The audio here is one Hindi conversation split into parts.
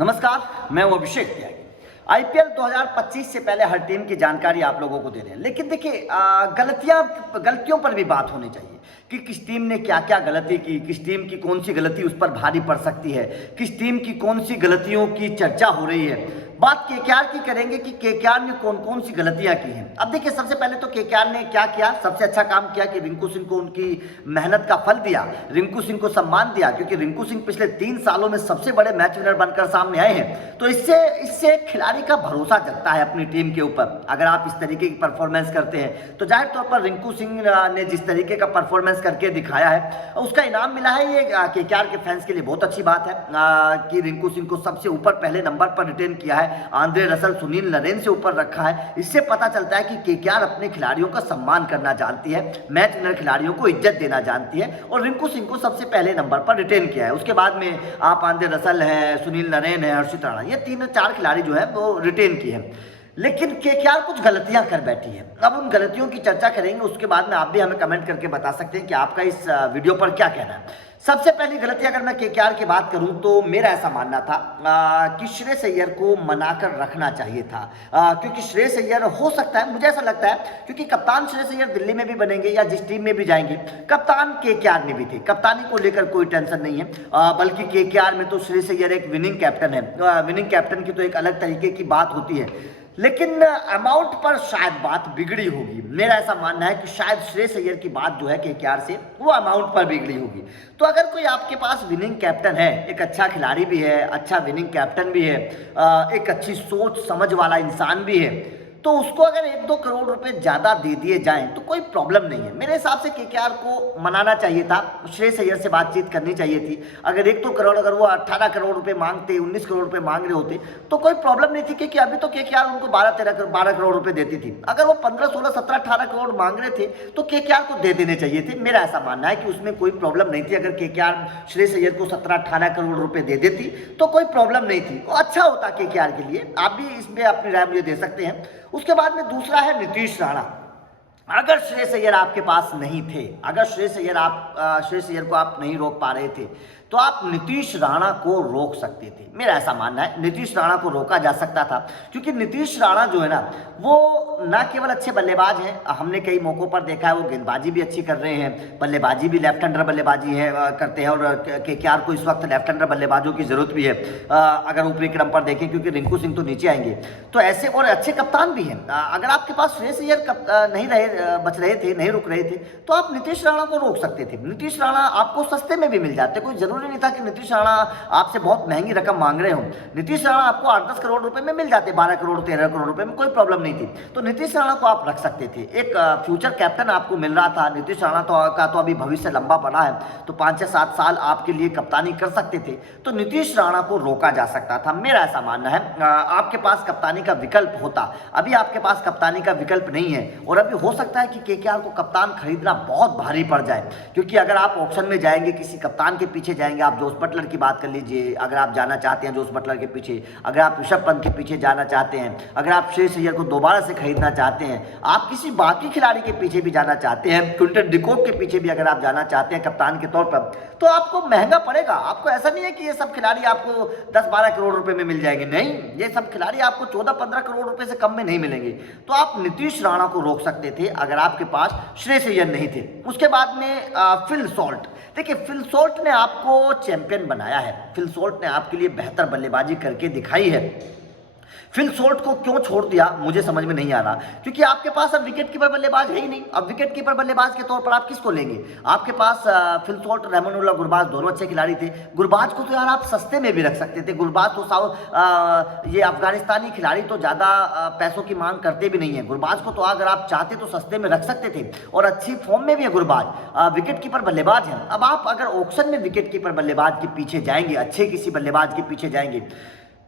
नमस्कार, मैं हूं अभिषेक त्यागी। आईपीएल 2025 से पहले हर टीम की जानकारी आप लोगों को दे रहे हैं, लेकिन देखिए गलतियों पर भी बात होनी चाहिए कि किस टीम ने क्या क्या गलती की, किस टीम की कौन सी गलती उस पर भारी पड़ सकती है, किस टीम की कौन सी गलतियों की चर्चा हो रही है। बात केकेआर की करेंगे कि केकेआर ने कौन कौन सी गलतियां की हैं। अब देखिए, सबसे पहले तो केकेआर ने क्या किया, सबसे अच्छा काम किया कि रिंकू सिंह को उनकी मेहनत का फल दिया, रिंकू सिंह को सम्मान दिया, क्योंकि रिंकू सिंह पिछले 3 सालों में सबसे बड़े मैच विनर बनकर सामने आए हैं। तो इससे खिलाड़ी का भरोसा जगता है अपनी टीम के ऊपर। अगर आप इस तरीके की परफॉर्मेंस करते हैं तो जाहिर तौर पर रिंकू सिंह ने जिस तरीके का परफॉर्मेंस करके दिखाया है उसका इनाम मिला है। ये केकेआर के फैंस के लिए बहुत अच्छी बात है कि रिंकू सिंह को सबसे ऊपर पहले नंबर पर रिटेन किया है, आंद्रे रसल, सुनील नरेन से ऊपर रखा है। इससे पता चलता है कि केकेआर अपने खिलाड़ियों का सम्मान करना जानती है, मैच विनर खिलाड़ियों को इज्जत देना जानती है और रिंकू सिंह को सबसे पहले नंबर पर रिटेन किया है। उसके बाद में आप आंद्रे रसल है, सुनील नरेन है, हर्षित राणा, ये 3-4 खिलाड़ी जो है वो रिटेन की है। लेकिन केकेआर कुछ गलतियां कर बैठी है। अब उन गलतियों की चर्चा करेंगे, उसके बाद में आप भी हमें कमेंट करके बता सकते हैं कि आपका इस वीडियो पर क्या कहना है। सबसे पहली गलती अगर मैं केकेआर की बात करूं तो मेरा ऐसा मानना था कि श्रेयस अय्यर को मनाकर रखना चाहिए था, क्योंकि श्रेयस अय्यर हो सकता है, मुझे ऐसा लगता है, क्योंकि कप्तान श्रेयस अय्यर दिल्ली में भी बनेंगे या जिस टीम में भी जाएंगे, कप्तान केकेआर में भी थे। कप्तानी को लेकर कोई टेंशन नहीं है, बल्कि केकेआर में तो श्रेयस अय्यर एक विनिंग कैप्टन है। विनिंग कैप्टन की तो एक अलग तरीके की बात होती है, लेकिन अमाउंट पर शायद बात बिगड़ी होगी। मेरा ऐसा मानना है कि शायद श्रेयस अय्यर की बात जो है केकेआर से वो अमाउंट पर बिगड़ी होगी। तो अगर कोई आपके पास विनिंग कैप्टन है, एक अच्छा खिलाड़ी भी है, अच्छा विनिंग कैप्टन भी है, एक अच्छी सोच समझ वाला इंसान भी है, तो उसको अगर 1-2 करोड़ रुपए ज्यादा दे दिए जाएं तो कोई प्रॉब्लम नहीं है। मेरे हिसाब से केकेआर को मनाना चाहिए था, श्रेयस अय्यर से बातचीत करनी चाहिए थी। अगर 1-2 करोड़, अगर वो 18 करोड़ रुपए मांगते, 19 करोड़ रुपए मांग रहे होते तो कोई प्रॉब्लम नहीं थी, क्योंकि अभी तो केकेआर उनको 12 करोड़ रुपए देती थी। अगर वो 15, 16, 17, 18 करोड़ मांग रहे थे तो केकेआर को दे देने चाहिए थे। मेरा ऐसा मानना है कि उसमें कोई प्रॉब्लम नहीं थी। अगर केकेआर श्रेयस अय्यर को 17-18 करोड़ रुपए दे देती तो कोई प्रॉब्लम नहीं थी, वो अच्छा होता केकेआर के लिए। आप भी इसमें अपनी राय मुझे दे सकते हैं। उसके बाद में दूसरा है नीतीश राणा। अगर श्रेयस अय्यर आपके पास नहीं थे, अगर श्रेयस अय्यर को आप नहीं रोक पा रहे थे तो आप नीतीश राणा को रोक सकते थे। मेरा ऐसा मानना है नीतीश राणा को रोका जा सकता था, क्योंकि नीतीश राणा जो है ना वो ना केवल अच्छे बल्लेबाज हैं, हमने कई मौकों पर देखा है वो गेंदबाजी भी अच्छी कर रहे हैं, बल्लेबाजी भी लेफ्ट हैंडर बल्लेबाजी है करते हैं, और केकेआर को इस वक्त लेफ्ट हैंडर बल्लेबाजों की जरूरत भी है अगर ऊपरी क्रम पर देखें, क्योंकि रिंकू सिंह तो नीचे आएंगे। तो ऐसे और अच्छे कप्तान भी हैं। अगर आपके पास श्रेयस अय्यर बच रहे थे, नहीं रुक रहे थे, तो आप नीतीश राणा को रोक सकते थे। नीतीश राणा आपको सस्ते में भी मिल जाते, कोई जरूरी नहीं था कि नीतीश राणा आपसे बहुत महंगी रकम मांग रहे हो। नीतीश राणा आपको 8-10 करोड़ रुपए में मिल जाते, 12 करोड़ 13 करोड़ रुपए में, कोई प्रॉब्लम नहीं थी। तो नीतीश राणा को आप रख सकते थे, एक फ्यूचर कैप्टन आपको मिल रहा था। नीतीश राणा का तो अभी भविष्य लंबा बड़ा है, तो 5 या 7 साल आपके लिए कप्तानी कर सकते थे, तो नीतीश राणा को रोका जा सकता था। मेरा ऐसा मानना है आपके पास कप्तानी का विकल्प होता। अभी आपके पास कप्तानी का विकल्प नहीं है, और अभी हो सकता है कि केकेआर को कप्तान खरीदना बहुत भारी पड़ जाए, क्योंकि अगर आप ऑप्शन में जाएंगे, किसी कप्तान के पीछे जाएंगे, आप जोस बटलर की बात कर लीजिए, अगर आप जाना चाहते हैं जोस बटलर के पीछे, अगर आप ऋषभ पंत के पीछे जाना चाहते हैं, अगर आप श्रेयस अय्यर को दोबारा से खरीदना चाहते हैं, आप किसी बाकी खिलाड़ी के पीछे भी जाना चाहते हैं, क्विंटन डिकॉक के पीछे भी अगर आप जाना चाहते हैं कप्तान के तौर पर, तो आपको महंगा पड़ेगा। आपको ऐसा नहीं है कि ये सब खिलाड़ी आपको 10-12 करोड़ रुपए में मिल जाएंगे, नहीं, ये सब खिलाड़ी आपको 14-15 करोड़ रुपए से कम में नहीं मिलेंगे। तो आप नीतीश राणा को रोक सकते थे अगर आपके पास श्रेयस अय्यर नहीं थे। उसके बाद में फिल सॉल्ट। देखिए, फिल सॉल्ट ने आपको चैंपियन बनाया है, फिल सॉल्ट ने आपके लिए बेहतर बल्लेबाजी करके दिखाई है। फिल सॉल्ट को क्यों छोड़ दिया मुझे समझ में नहीं आ रहा, क्योंकि आपके पास अब विकेट कीपर बल्लेबाज है ही नहीं। अब विकेट कीपर बल्लेबाज के तौर पर आप किसको लेंगे? आपके पास फिल सॉल्ट, रहमानुल्लाह गुरबाज दोनों अच्छे खिलाड़ी थे। गुरबाज को तो यार आप सस्ते में भी रख सकते थे। गुरबाज तो ये अफगानिस्तानी खिलाड़ी तो ज़्यादा पैसों की मांग करते भी नहीं है। गुरबाज को तो अगर आप चाहते तो सस्ते में रख सकते थे, और अच्छी फॉर्म में भी है गुरबाज, विकेट कीपर बल्लेबाज है। अब आप अगर ऑक्शन में विकेट कीपर बल्लेबाज के पीछे जाएंगे, अच्छे किसी बल्लेबाज के पीछे जाएंगे,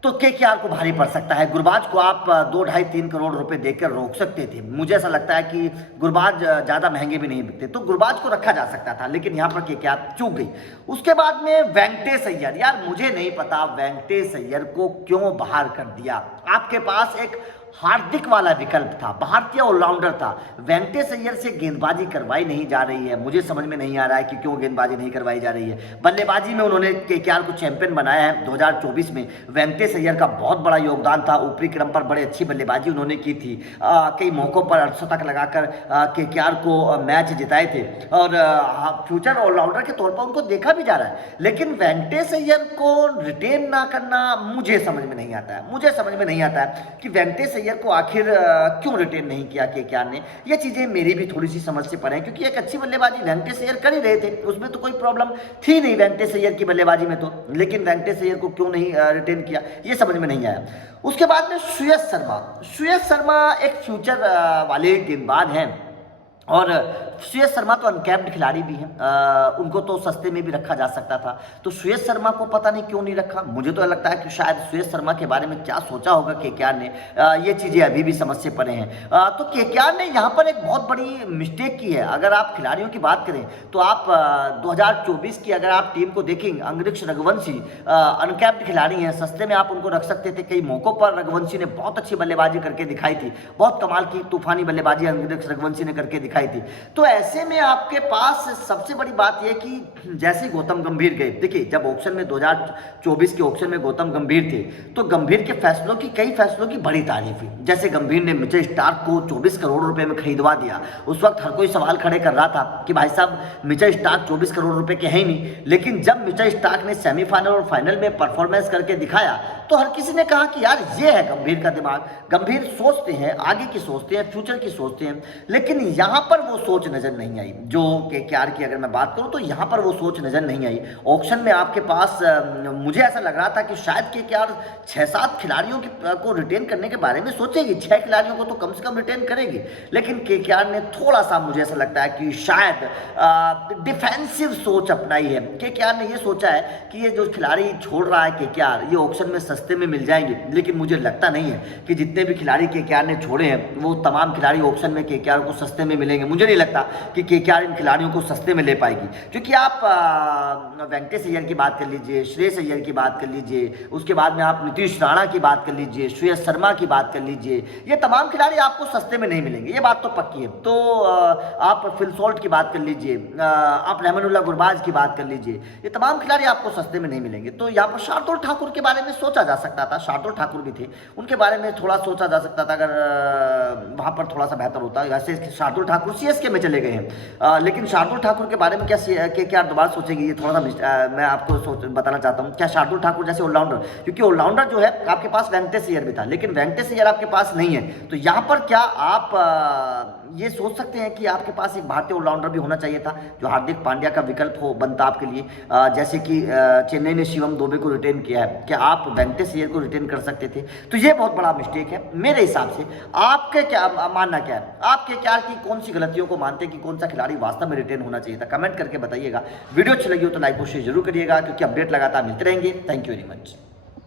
तो केकेआर को भारी पड़ सकता है। गुरबाज को आप 2-2.5-3 करोड़ रुपए देकर रोक सकते थे। मुझे ऐसा लगता है कि गुरबाज ज़्यादा महंगे भी नहीं बिकते, तो गुरबाज को रखा जा सकता था, लेकिन यहाँ पर केकेआर चूक गई। उसके बाद में वेंकटेश अय्यर, यार मुझे नहीं पता वेंकटेश अय्यर को क्यों बाहर कर दिया। आपके पास एक हार्दिक वाला विकल्प था, भारतीय ऑलराउंडर था। वेंकटेश अय्यर से गेंदबाजी करवाई नहीं जा रही है, मुझे समझ में नहीं आ रहा है कि क्यों गेंदबाजी नहीं करवाई जा रही है। बल्लेबाजी में उन्होंने केकेआर को चैंपियन बनाया है 2024 में। वेंकटेश अय्यर का बहुत बड़ा योगदान था, ऊपरी क्रम पर बड़े अच्छी बल्लेबाजी उन्होंने की थी। कई मौकों पर अर्धशतक लगाकर केकेआर को मैच जिताए थे और फ्यूचर ऑलराउंडर के तौर पर उनको देखा भी जा रहा है। लेकिन वेंकटेश अय्यर को रिटेन ना करना मुझे समझ में नहीं आता है, मुझे समझ में नहीं आता है कि वेंकटेश अय्यर को आखिर क्यों रिटेन नहीं किया केकेआर ने। ये चीज़ें मेरी भी थोड़ी सी समझ से परे हैं, क्योंकि एक अच्छी बल्लेबाजी वेंकटेश अय्यर कर ही रहे थे, उसमें तो कोई प्रॉब्लम थी नहीं वेंकटेश अय्यर की बल्लेबाजी में तो। लेकिन वेंकटेश अय्यर को क्यों नहीं रिटेन किया, ये समझ में नहीं आया। उसके बाद में श्रेयस शर्मा एक फ्यूचर वाले गेंदबाज हैं और श्रेयस शर्मा तो अनकैप्ड खिलाड़ी भी हैं, उनको तो सस्ते में भी रखा जा सकता था। तो श्रेयस शर्मा को पता नहीं क्यों नहीं रखा। मुझे तो लगता है कि शायद श्रेयस शर्मा के बारे में क्या सोचा होगा केकेआर ने, ये चीज़ें अभी भी समझ से परे हैं। तो केकेआर ने यहाँ पर एक बहुत बड़ी मिस्टेक की है। अगर आप खिलाड़ियों की बात करें तो आप 2024 की अगर आप टीम को देखेंगे, अंगरिक्ष रघुवंशी अनकैप्ड खिलाड़ी हैं, सस्ते में आप उनको रख सकते थे। कई मौकों पर रघुवंशी ने बहुत अच्छी बल्लेबाजी करके दिखाई थी, बहुत कमाल की तूफानी बल्लेबाजी अंगरिक्ष रघुवंशी ने करके दिखाई थी। तो ऐसे में आपके पास सबसे बड़ी बात यह कि जैसे गौतम गंभीर गए, देखिए जब ऑक्शन में 2024 के ऑक्शन में गौतम गंभीर थे तो गंभीर के फैसलों की, कई फैसलों की बड़ी तारीफ हुई। जैसे गंभीर ने मिचेल स्टार्क को 24 करोड़ रुपए में खरीदवा दिया। उस वक्त हर कोई सवाल खड़े कर रहा था कि भाई साहब मिचेल स्टार्क 24 करोड़ रुपए के है ही नहीं। लेकिन जब मिचेल स्टार्क ने सेमीफाइनल और फाइनल में परफॉर्मेंस करके दिखाया तो हर किसी ने कहा कि यार ये है गंभीर का दिमाग। गंभीर सोचते हैं, आगे की सोचते हैं, फ्यूचर की सोचते हैं, लेकिन यहाँ पर वो सोच नजर नहीं आई जो केकेआर की अगर मैं बात करूँ तो यहाँ पर वो सोच नजर नहीं आई। ऑक्शन में आपके पास मुझे ऐसा लग रहा था कि शायद केकेआर 6-7 खिलाड़ियों को रिटेन करने के बारे में सोचेगी, 6 खिलाड़ियों को तो कम से कम रिटेन करेगी। लेकिन केकेआर ने थोड़ा सा मुझे ऐसा लगता है कि शायद डिफेंसिव सोच अपनाई है। केकेआर ने ये सोचा है कि ये जो खिलाड़ी छोड़ रहा है केकेआर, ये ऑक्शन में सस्ते में मिल जाएंगे। लेकिन मुझे लगता नहीं है कि जितने भी खिलाड़ी केकेआर ने छोड़े हैं वो तमाम खिलाड़ी ऑक्शन में केकेआर को सस्ते में मिलेंगे। मुझे नहीं लगता कि केकेआर इन खिलाड़ियों को सस्ते में ले पाएगी, क्योंकि आप वेंकटेश अय्यर की बात कर लीजिए, श्रेयस अय्यर की बात कर लीजिए, उसके बाद में आप नीतीश राणा की बात कर लीजिए, श्रेयस शर्मा की बात कर लीजिए, ये तमाम खिलाड़ी आपको सस्ते में नहीं मिलेंगे, ये बात तो पक्की है। तो आप फिल सॉल्ट की बात कर लीजिए, आप रहमानुल्लाह गुरबाज की बात कर लीजिए, ये तमाम खिलाड़ी आपको सस्ते में नहीं मिलेंगे। तो यहाँ पर शार्दुल ठाकुर के बारे में सोचा जा सकता था, शार्दुल ठाकुर भी थे, उनके बारे में थोड़ा सोचा जा सकता था, अगर वहाँ पर थोड़ा सा बेहतर होता। वैसे शार्दुल ठाकुर सीएसके में चले गए हैं, लेकिन शार्दुल ठाकुर के बारे में क्या दोबारा सोचेंगे, ये थोड़ा सा मैं आपको बताना चाहता हूँ। क्या शार्दुल ठाकुर जैसे ऑलराउंडर, क्योंकि ऑलराउंडर जो है आपके पास वेंकटेश अय्यर भी था, लेकिन वेंकटेश अय्यर आपके पास नहीं है, तो यहाँ पर क्या आप ये सोच सकते हैं कि आपके पास एक भारतीय ऑलराउंडर भी होना चाहिए था जो हार्दिक पांड्या का विकल्प हो बनता आपके लिए। जैसे कि चेन्नई ने शिवम दुबे को रिटेन किया है, क्या आप वेंकटेश अय्यर को रिटेन कर सकते थे? तो ये बहुत बड़ा मिस्टेक है मेरे हिसाब से। आपके क्या मानना क्या है, आपके क्या की कौन सी गलतियों को मानते हैं कि कौन सा खिलाड़ी वास्तव में रिटेन होना चाहिए था? कमेंट करके बताइएगा। वीडियो अच्छी लगी हो तो लाइक और शेयर जरूर करिएगा, क्योंकि अपडेट लगातार मिलते रहेंगे। Thank you very much.